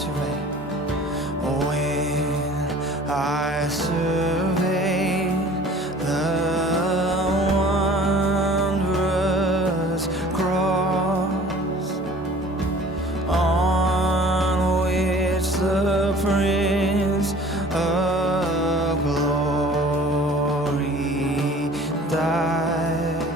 survey, when I survey the wondrous cross on which the Prince of Glory died,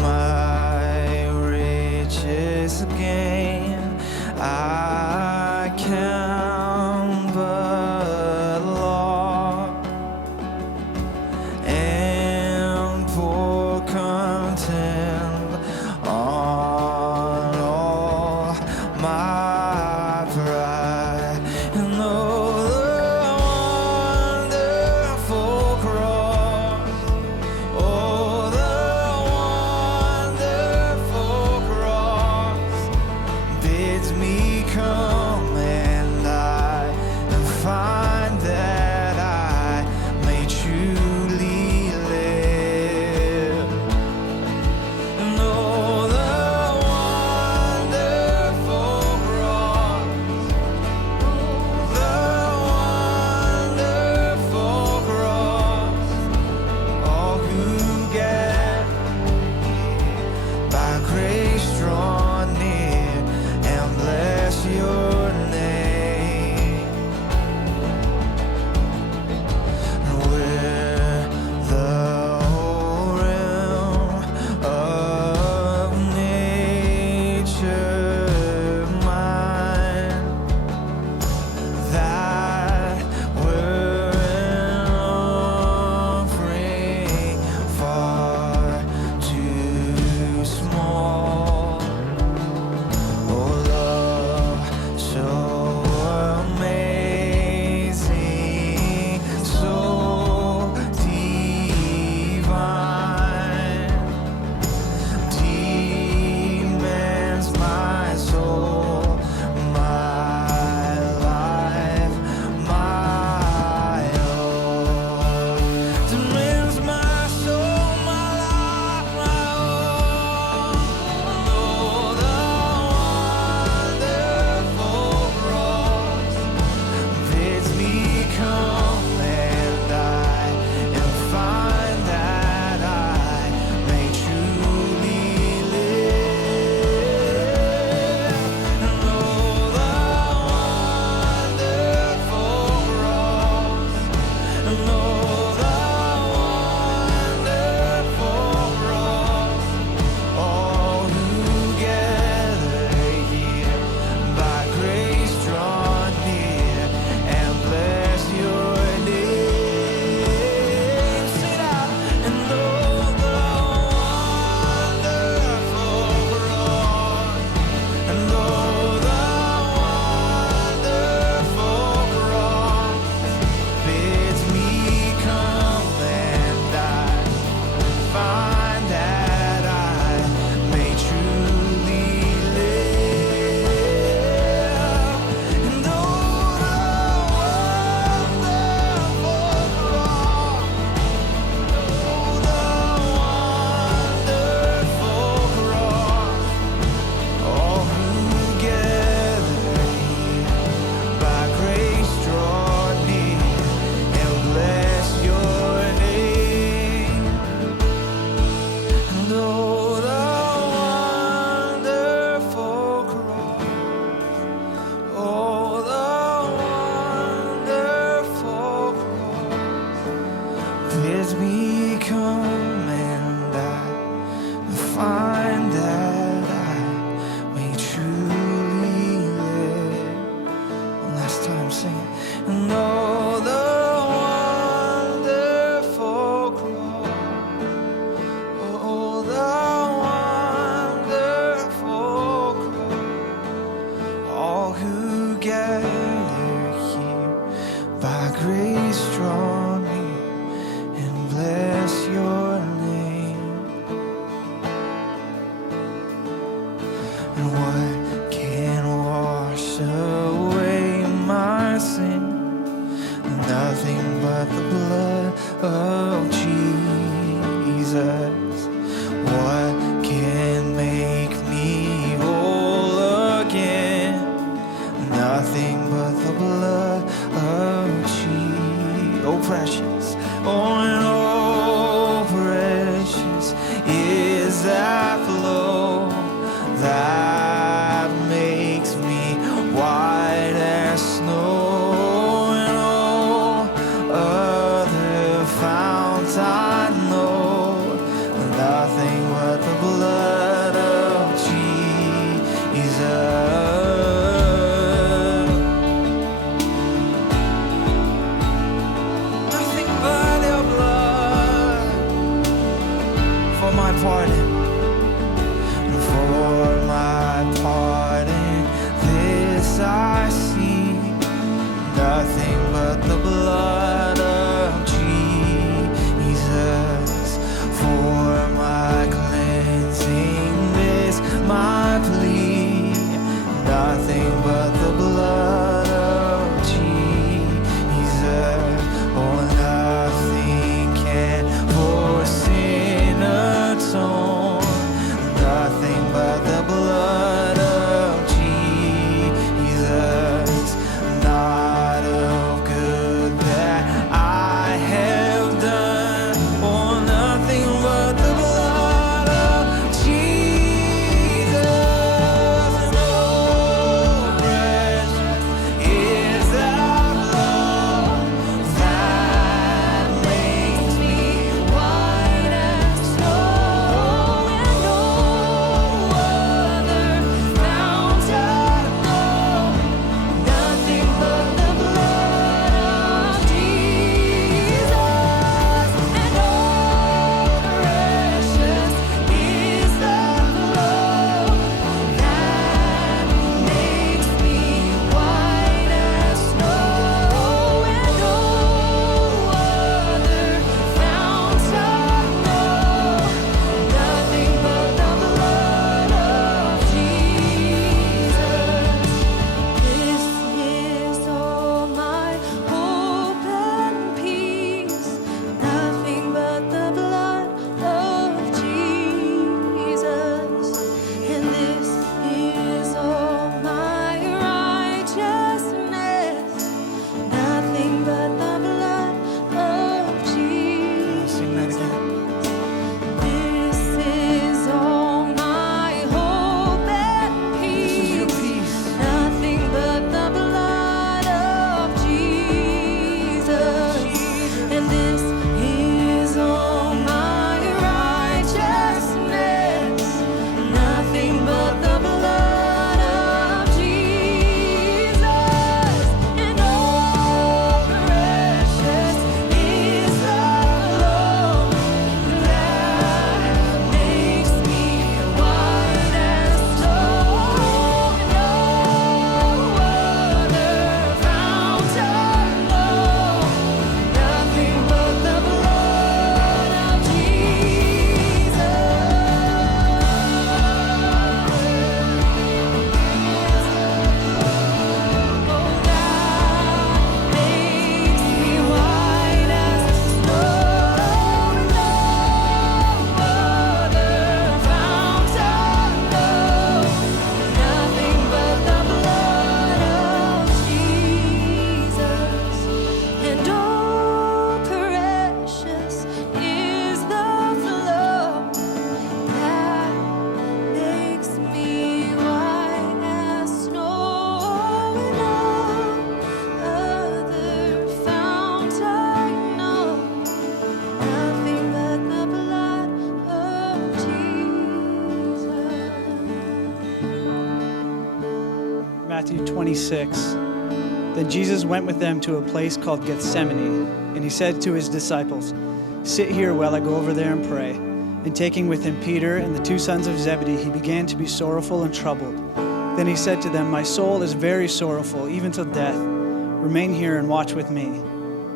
my richest gain I count but loss, and pour content on all my pride, and oh, the wonderful cross, oh, the wonderful cross bids me come, and I find that I may truly live. And oh, the wonderful cross, the wonderful cross, all who get by grace drawn near and bless your name. And where the whole realm of nature mine, that were an offering far too small. Oh, love so amazing, so divine, demands my soul, my life, my all. Demands my soul, my life, my all. Oh, the wonderful cross bids me come, and find that I may truly live. And oh, the wonderful cross, and oh, the wonderful cross, all who gather here by grace draw near and bless your name. Sing it out. And oh, the wonderful cross, and oh, the wonderful cross bids me come, and I find that I may truly live. And oh, the wonderful cross, oh, the wonderful cross, all who gather here by grace draw near and bless your name. And oh, the wonderful cross, oh, the wonderful cross bids me come, and I find that I may truly live. One last time, sing it. And oh, the wonderful cross, oh, the wonderful cross, all who gather here by grace draw near and bless your name. I know nothing but the blood of Jesus. Nothing but your blood for my pardon. For my pardon, this I see, nothing but the blood of Jesus. For my cleansing, this my plea, nothing but the blood of Jesus. Oh, nothing can for sin atone, nothing but the blood of Jesus. Not of good that I have done, or nothing but the blood of Jesus. And oh, precious is that love that makes me white as snow. And no other fount I know, nothing but the blood of Jesus. And oh, precious is the love that makes me white as snow. And no other fount I know, nothing but the blood of Jesus. This is all my hope and peace, nothing but the blood of Jesus. And this is all my righteousness, nothing but the blood of Jesus. Sing that again. This is all my hope and peace, nothing but the blood of Jesus. And this is all my righteousness, nothing but the blood of Jesus. And oh, precious is the love that makes me white as snow. And no other fount I know, nothing but the blood of Jesus. Oh, that makes me white as snow. No other fount I know, nothing but the blood of Jesus. And oh, precious is the flow that makes me white as snow. And no other fount I know, nothing but the blood of Jesus. Matthew 26. Then Jesus went with them to a place called Gethsemane, and he said to his disciples, "Sit here while I go over there and pray." And taking with him Peter and the two sons of Zebedee, he began to be sorrowful and troubled. Then he said to them, "My soul is very sorrowful, even till death. Remain here and watch with me."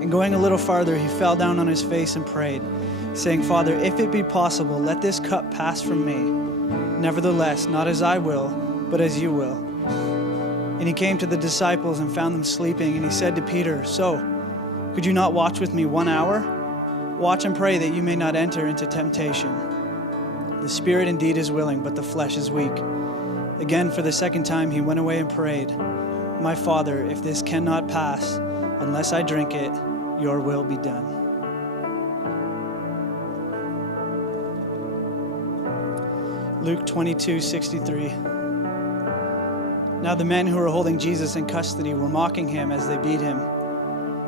And going a little farther, he fell down on his face and prayed, saying, "Father, if it be possible, let this cup pass from me. Nevertheless, not as I will, but as you will." And he came to the disciples and found them sleeping, and he said to Peter, "So, could you not watch with me 1 hour? Watch and pray that you may not enter into temptation. The spirit indeed is willing, but the flesh is weak." Again, for the second time, he went away and prayed, "My Father, if this cannot pass, unless I drink it, your will be done." Luke 22:63. Now the men who were holding Jesus in custody were mocking him as they beat him.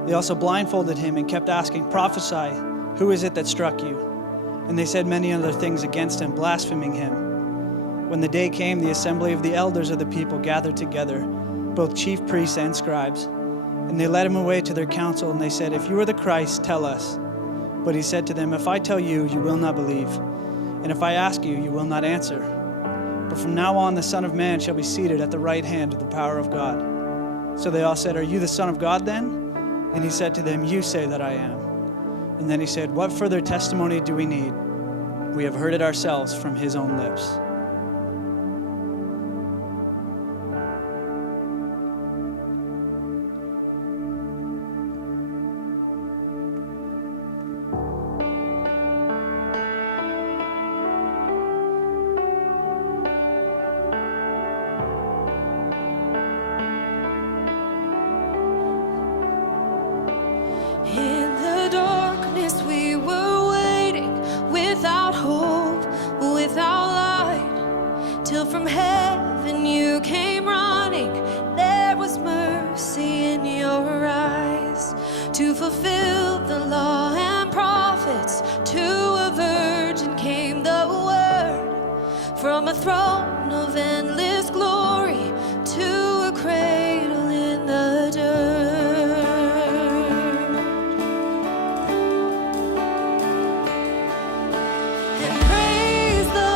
They also blindfolded him and kept asking, "Prophesy, "Who is it that struck you?" And they said many other things against him, blaspheming him. When the day came, the assembly of the elders of the people gathered together, both chief priests and scribes. And they led him away to their council, and they said, "If you are the Christ, tell us." But he said to them, "If I tell you, you will not believe. And if I ask you, you will not answer. But from now on, the Son of Man shall be seated at the right hand of the power of God." So they all said, "Are you the Son of God then?" And he said to them, "You say that I am." And then he said, "What further testimony do we need? We have heard it ourselves from his own lips." In the darkness we were waiting, without hope, without light, till from heaven you came running. There was mercy in your eyes, to fulfill the law and prophets. To a virgin came the word, from a throne of endless glory to a cradle in the dirt. Praise the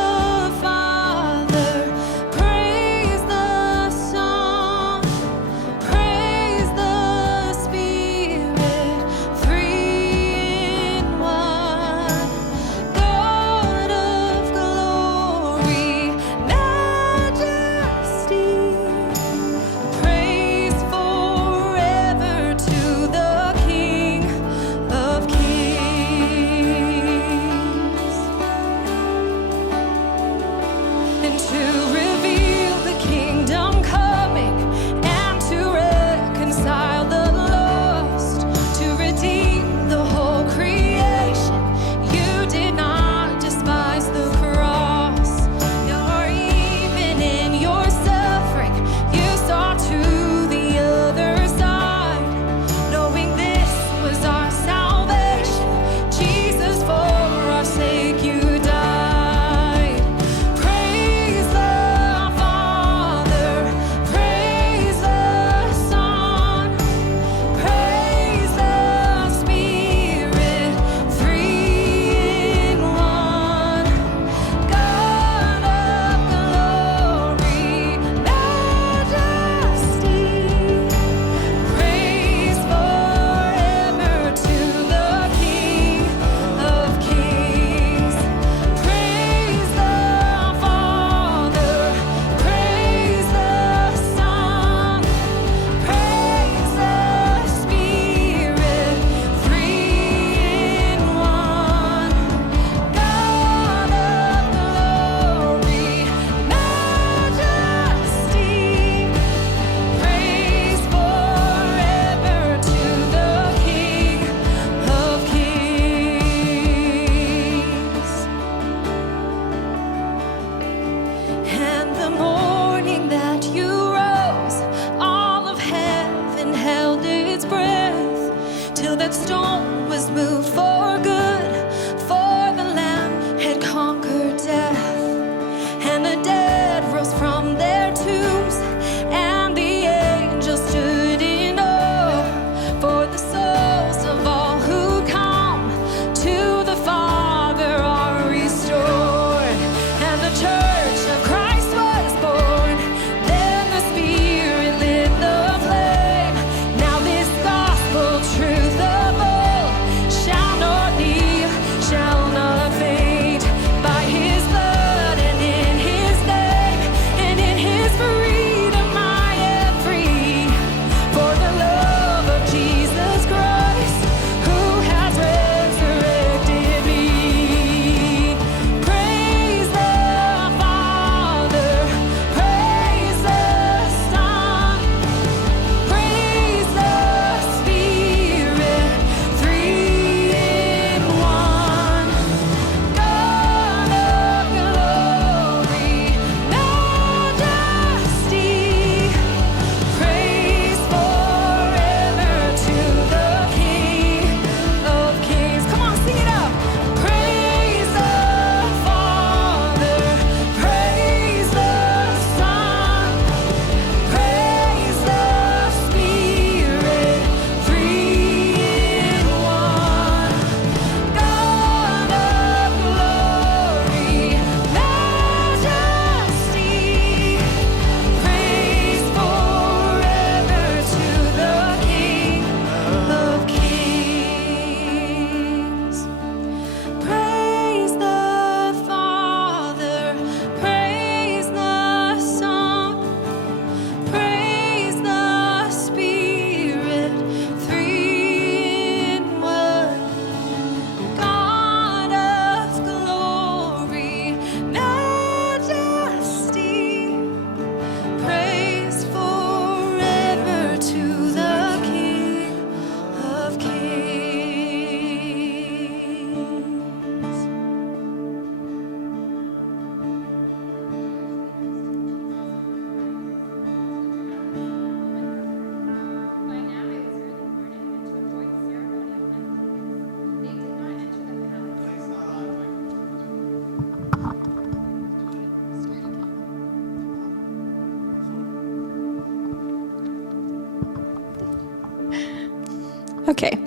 Okay.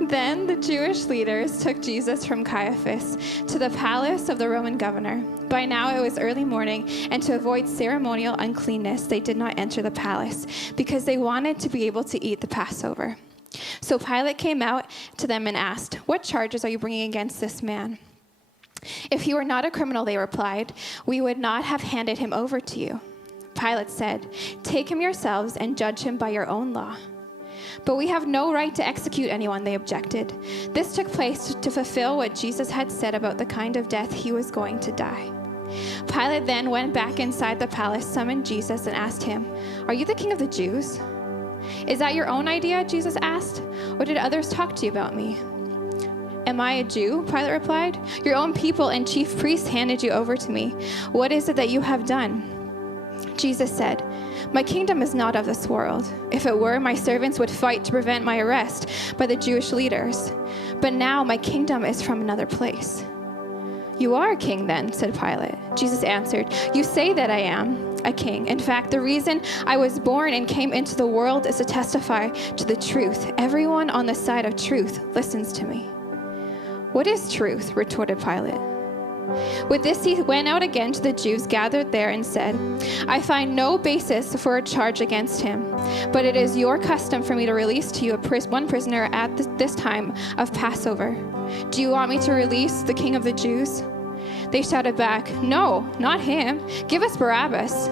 Then the Jewish leaders took Jesus from Caiaphas to the palace of the Roman governor. By now it was early morning, and to avoid ceremonial uncleanness, they did not enter the palace, because they wanted to be able to eat the Passover. So Pilate came out to them and asked, "What charges are you bringing against this man?" "If he were not a criminal," they replied, "we would not have handed him over to you." Pilate said, "Take him yourselves and judge him by your own law." "But we have no right to execute anyone," they objected. This took place to fulfill what Jesus had said about the kind of death he was going to die. Pilate then went back inside the palace, summoned Jesus, and asked him, "Are you the king of the Jews?" "Is that your own idea?" Jesus asked. "Or did others talk to you about me?" "Am I a Jew?" Pilate replied. "Your own people and chief priests handed you over to me. What is it that you have done?" Jesus said, "My kingdom is not of this world. If it were, my servants would fight to prevent my arrest by the Jewish leaders. But now my kingdom is from another place." "You are a king then," said Pilate. Jesus answered, "You say that I am a king. In fact, the reason I was born and came into the world is to testify to the truth. Everyone on the side of truth listens to me." "What is truth?" retorted Pilate. With this, he went out again to the Jews gathered there and said, "I find no basis for a charge against him, but it is your custom for me to release to you one prisoner at this time of Passover. Do you want me to release the king of the Jews?" They shouted back, "No, not him. Give us Barabbas."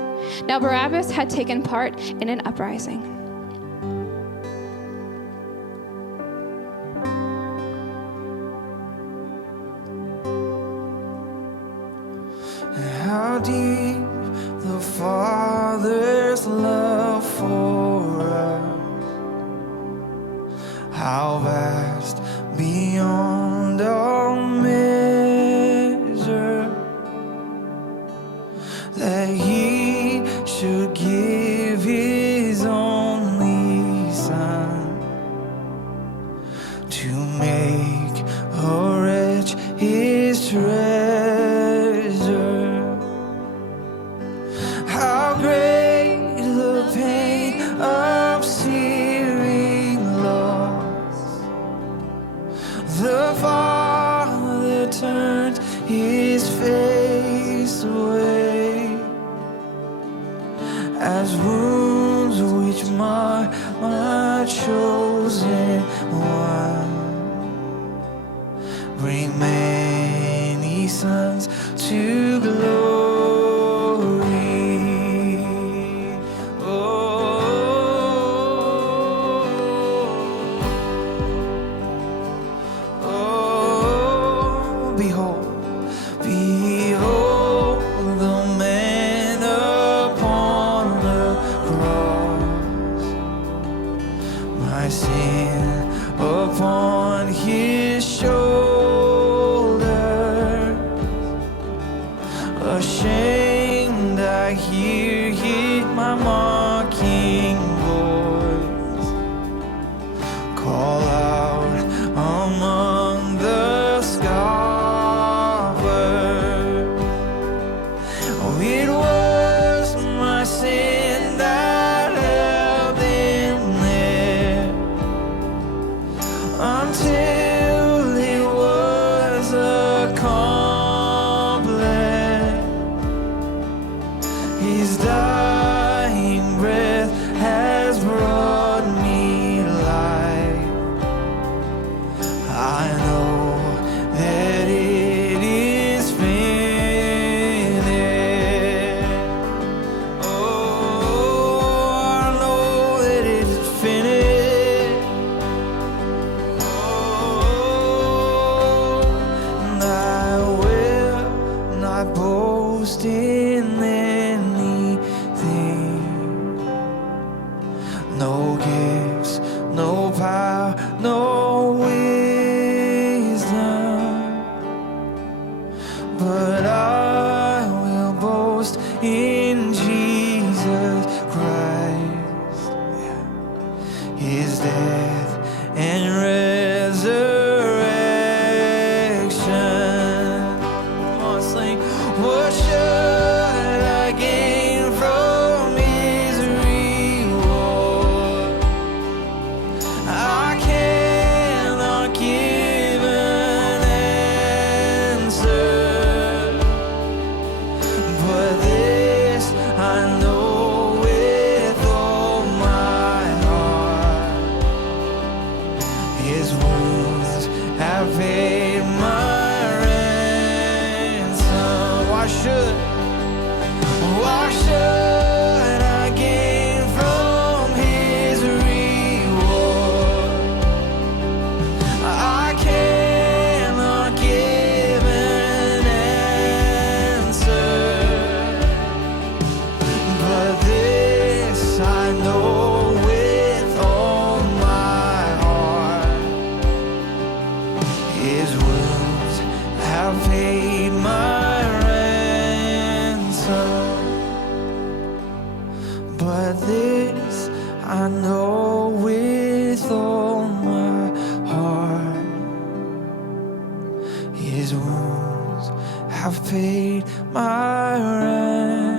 Now Barabbas had taken part in an uprising. How deep the Father's love for us, how vast beyond all measure, that He should give His only Son to make a wretch His treasure. How great the pain of searing loss. The Father turned His face away, as wounds which mar my chosen one bring many sons to glory. I can't have paid my ransom. But this I know with all my heart, His wounds have paid my ransom.